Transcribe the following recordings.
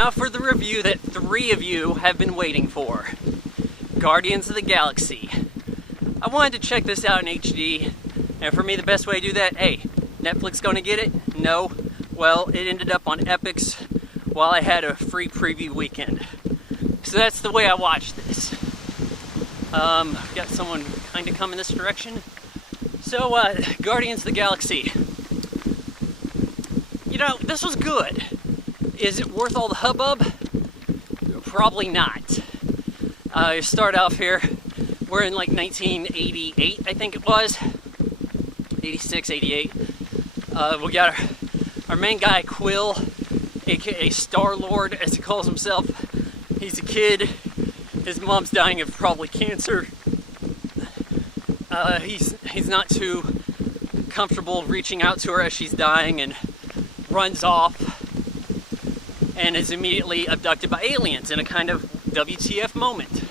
Now for the review that 3 of you have been waiting for. Guardians of the Galaxy. I wanted to check this out in HD, and for me the best way to do that, hey, Netflix gonna get it? No. Well, it ended up on Epix while I had a free preview weekend. So that's the way I watched this. Got someone kind of coming this direction. So, Guardians of the Galaxy. You know, this was good. Is it worth all the hubbub? Probably not. You start off here, we're in like 1988, I think it was. 86, 88. We got our main guy, Quill, aka Star-Lord, as he calls himself. He's a kid. His mom's dying of probably cancer. He's not too comfortable reaching out to her as she's dying and runs off and is immediately abducted by aliens in a kind of WTF moment.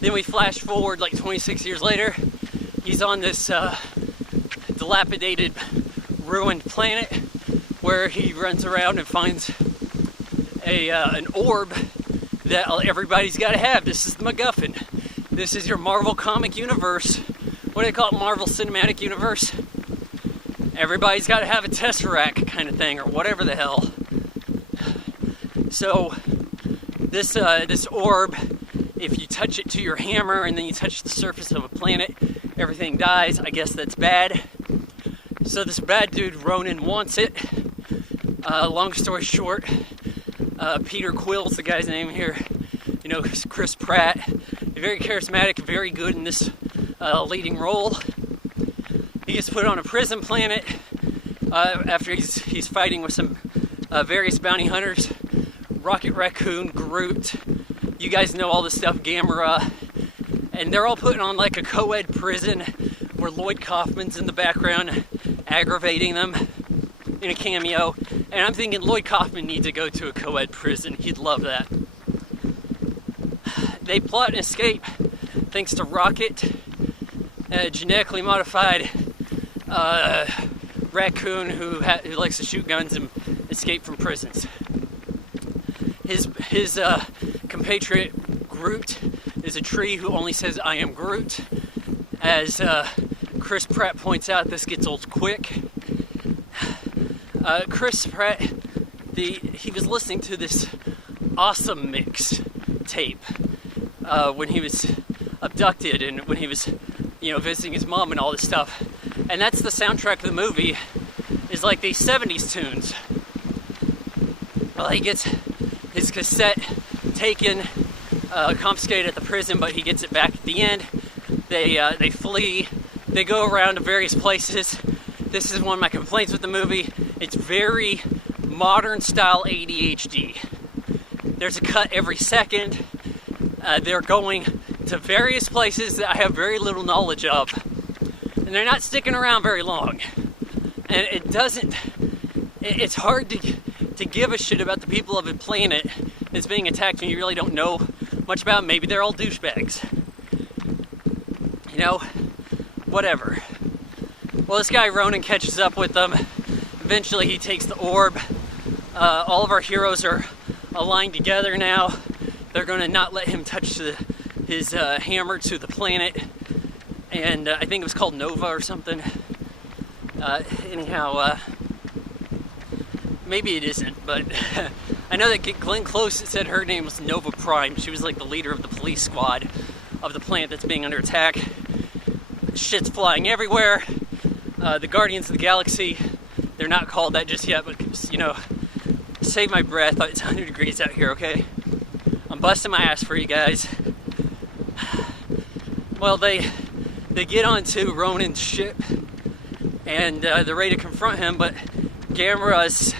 Then we flash forward like 26 years later. He's on this dilapidated, ruined planet where he runs around and finds an orb that everybody's got to have. This is the MacGuffin. This is your Marvel comic universe. What do they call it? Marvel Cinematic Universe? Everybody's got to have a Tesseract kind of thing, or whatever the hell. So, this orb, if you touch it to your hammer and then you touch the surface of a planet, everything dies. I guess that's bad. So this bad dude, Ronan, wants it. Long story short, Peter Quill is the guy's name here. You know, Chris Pratt. Very charismatic, very good in this leading role. He gets put on a prison planet after he's fighting with some various bounty hunters. Rocket Raccoon, Groot, you guys know all this stuff, Gamora, and they're all putting on like a co-ed prison where Lloyd Kaufman's in the background aggravating them in a cameo, and I'm thinking Lloyd Kaufman needs to go to a co-ed prison. He'd love that. They plot and escape thanks to Rocket, a genetically modified raccoon who likes to shoot guns and escape from prisons. His compatriot Groot is a tree who only says "I am Groot." As Chris Pratt points out, this gets old quick. Chris Pratt, he was listening to this awesome mix tape when he was abducted and when he was, visiting his mom and all this stuff. And that's the soundtrack of the movie, is like these 70s tunes. Well, he gets his cassette taken, confiscated at the prison, but he gets it back at the end. They flee. They go around to various places. This is one of my complaints with the movie. It's very modern style ADHD. There's a cut every second. They're going to various places that I have very little knowledge of. And they're not sticking around very long. And it's hard to give a shit about the people of a planet that's being attacked and you really don't know much about them. Maybe they're all douchebags. Whatever. Well, this guy Ronan catches up with them. Eventually he takes the orb. All of our heroes are aligned together now. They're going to not let him touch his hammer to the planet. And I think it was called Nova or something. Maybe it isn't, but I know that Glenn Close said her name was Nova Prime. She was like the leader of the police squad of the planet that's being under attack. Shit's flying everywhere. The Guardians of the Galaxy, they're not called that just yet, but save my breath. It's 100 degrees out here, okay? I'm busting my ass for you guys. Well, they get onto Ronan's ship and they're ready to confront him, but Gamora's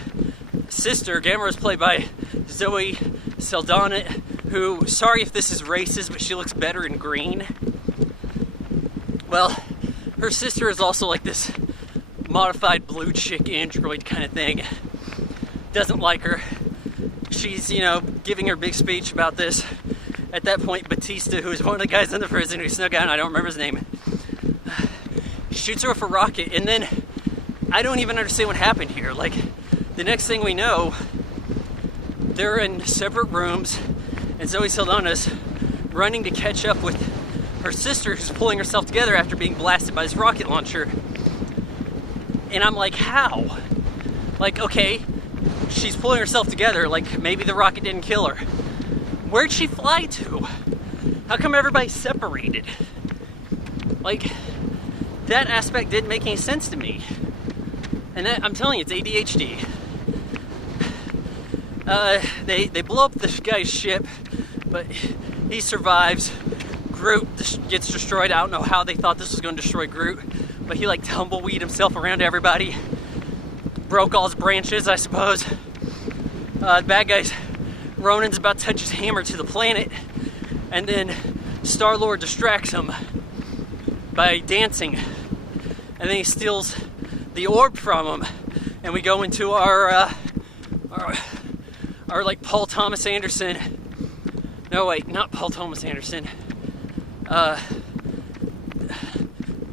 sister, Gamora's played by Zoe Saldana, who, sorry if this is racist, but she looks better in green. Well, her sister is also like this modified blue chick android kind of thing. Doesn't like her. She's, giving her big speech about this. At that point, Batista, who is one of the guys in the prison who snuck out, I don't remember his name, shoots her with a rocket, and then I don't even understand what happened here. Like, the next thing we know, they're in separate rooms, and Zoe Saldana's running to catch up with her sister, who's pulling herself together after being blasted by this rocket launcher. And I'm like, how? Like, okay, she's pulling herself together, like maybe the rocket didn't kill her. Where'd she fly to? How come everybody's separated? Like, that aspect didn't make any sense to me. And that, I'm telling you, it's ADHD. They blow up this guy's ship, but he survives. Groot gets destroyed. I don't know how they thought this was going to destroy Groot, but he like tumbleweed himself around everybody. Broke all his branches, I suppose. The bad guy's Ronan's about to touch his hammer to the planet, and then Star-Lord distracts him by dancing, and then he steals the orb from him, and we go into our like Paul Thomas Anderson. No, wait, not Paul Thomas Anderson.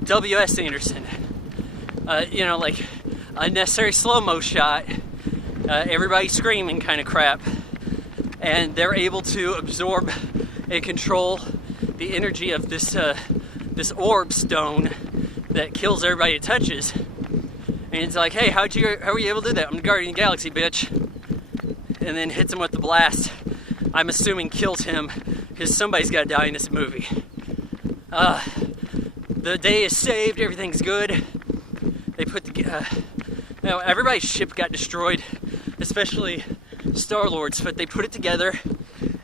W.S. Anderson. Like unnecessary slow-mo shot. Everybody screaming kind of crap. And they're able to absorb and control the energy of this orb stone that kills everybody it touches. And it's like, hey, how were you able to do that? I'm the Guardian of the Galaxy, bitch. And then hits him with the blast. I'm assuming kills him, because somebody's got to die in this movie. The day is saved, everything's good. They put everybody's ship got destroyed, especially Star-Lord's, but they put it together,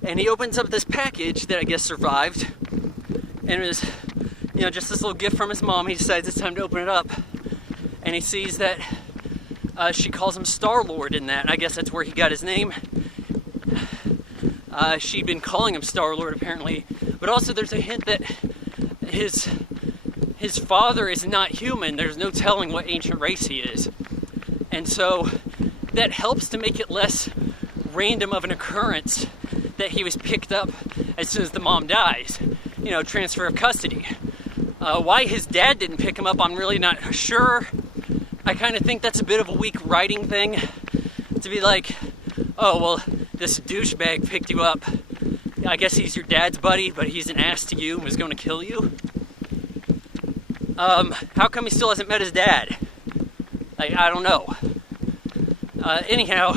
and he opens up this package that I guess survived, and it was, just this little gift from his mom. He decides it's time to open it up, and he sees that she calls him Star-Lord in that. I guess that's where he got his name. She'd been calling him Star-Lord apparently, but also there's a hint that his father is not human. There's no telling what ancient race he is, and so that helps to make it less random of an occurrence that he was picked up as soon as the mom dies. Transfer of custody. Why his dad didn't pick him up, I'm really not sure. I kind of think that's a bit of a weak writing thing, to be like, oh, well, this douchebag picked you up. I guess he's your dad's buddy, but he's an ass to you and was going to kill you. How come he still hasn't met his dad? I don't know. Anyhow,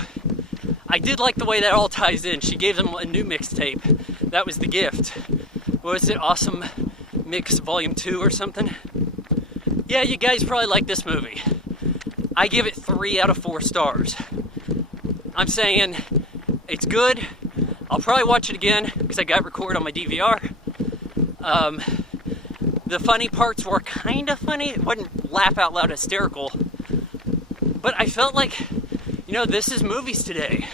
I did like the way that all ties in. She gave them a new mixtape. That was the gift. What was it? Awesome Mix Volume 2 or something? Yeah, you guys probably like this movie. I give it 3 out of 4 stars. I'm saying it's good. I'll probably watch it again because I got recorded on my DVR. The funny parts were kind of funny. It wasn't laugh out loud hysterical. But I felt like, this is movies today.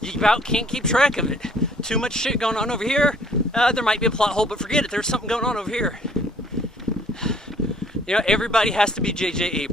You about can't keep track of it. Too much shit going on over here. There might be a plot hole, but forget it. There's something going on over here. Everybody has to be J.J. Abrams.